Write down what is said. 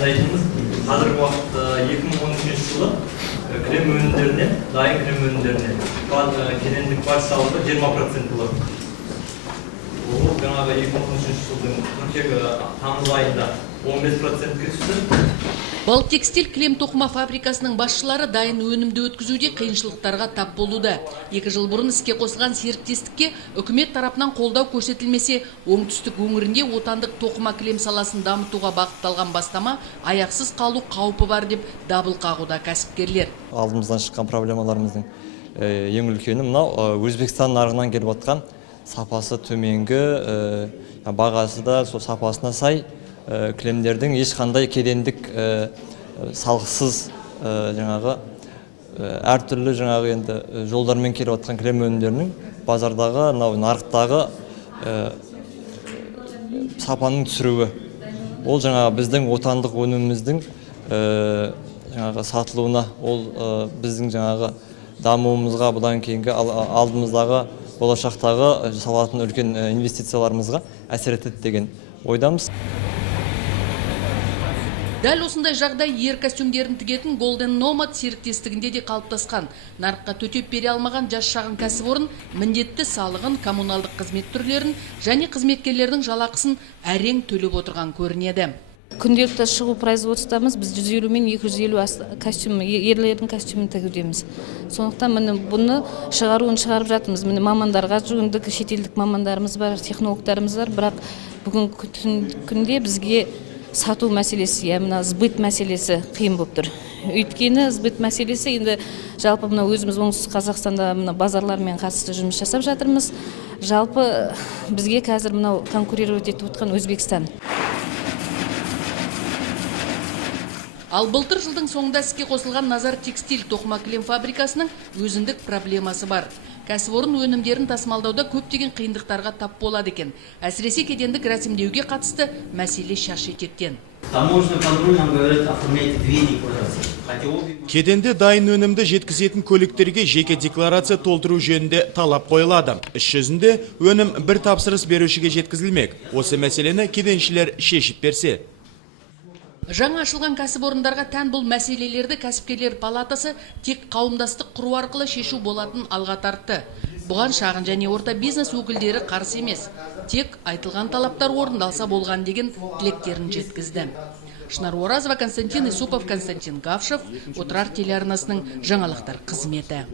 тыңдайтынымыз қазіргі уақытта 2013 жылы крем өнімдеріне, дайын крем өнімдеріне кедендік баж салығы 20% болады. Ол жаңағы 2013 жылдың қыркүйек тамыз айында 15%-ге түсті. Балтекстиль кілем тоқыма фабрикасының басшылары дайын өнімді өткізуде қиыншылықтарға тап болуда. 2 жыл бұрын іске қосылған серіктестікке үкімет тарапынан қолдау көрсетілмесе, оңтүстік өңірінде отандық тоқыма кілем саласын дамытуға бағытталған бастама аяқсыз қалу қаупі бар деп дабыл қағуда кәсіпкерлер. Алдымыздан шыққан проблемаларымыздың ең үлкені мынау Өзбекстан нарығынан келіп отқан сапасы төменгі, бағасы да сол сапасына сай кілемдердің ешқандай кедендік салықсыз жаңағы әртүрлі жаңағы енді жолдармен келіп отқан кілем өнімдерінің базардағы, нарықтағы сапаның түсіруі. Ол жаңағы біздің отандық өніміміздің жаңағы сатылуына, ол біздің жаңағы дамуымызға, бұдан кейінгі алдымыздағы болашақтағы салатын үлкен инвестицияларымызға әсер етеді деген ойдамыз. Дәл осындай жағдай ер костюмдерін тігетін Golden Nomad серіктестігінде де қалыптасқан. Нарыққа төтеп бере алмаған жас шағын кәсіпорын міндетті салығын, коммуналдық қызмет түрлерін және қызметкерлердің жалақысын әрең төлеп отырған көрінеді. Күнделікті шығу производствомыз біз 150 мен 250 костюм, ерлердің костюмын тігудеміз. Сондықтан бұны шығарып жатырмыз. Мамандарға жүгіндік, шетелдік мамандарымыз бар, технологтарымыз бар, бірақ бүгін күнде бізге сату мәселесі, сбыт мәселесі қиын болып тұр. Өйткені сбыт мәселесі енді жалпы өзіміз оңтүстік Қазақстанда базарлармен қатысты жұмыс жасап жатырмыз. Жалпы бізге қазір конкурировать етіп отқан Өзбекстан. Ал былтыр жылдың соңында іске қосылған Назар текстиль тоқыма кілем фабрикасының өзіндік проблемасы бар. Кәсіпорын өнімдерін тасымалдауда көптеген қиындықтарға тап болады екен. Әсіресе кедендік рәсімдеуге қатысты мәселе шаш етектен. Кеденде дайын өнімді жеткізетін көліктерге жеке декларация толтыру жөнінде талап қойылады. Іс жүзінде өнім бір тапсырыс берушіге жеткізілмек. Осы мәселені кеденшілер шешіп берсе. Жаңа ашылған кәсіпорындарға тән бұл мәселелерді кәсіпкерлер палатасы тек қауымдастық құру арқылы шешу болатын алға тартты. Бұған шағын және орта бизнес өкілдері қарсы емес. Тек айтылған талаптар орындалса болған деген тілектерін жеткізді. Шынар Оразова, Константин Исупов, Константин Гавшев, Отырар телеарнасының жаңалықтар қызметі.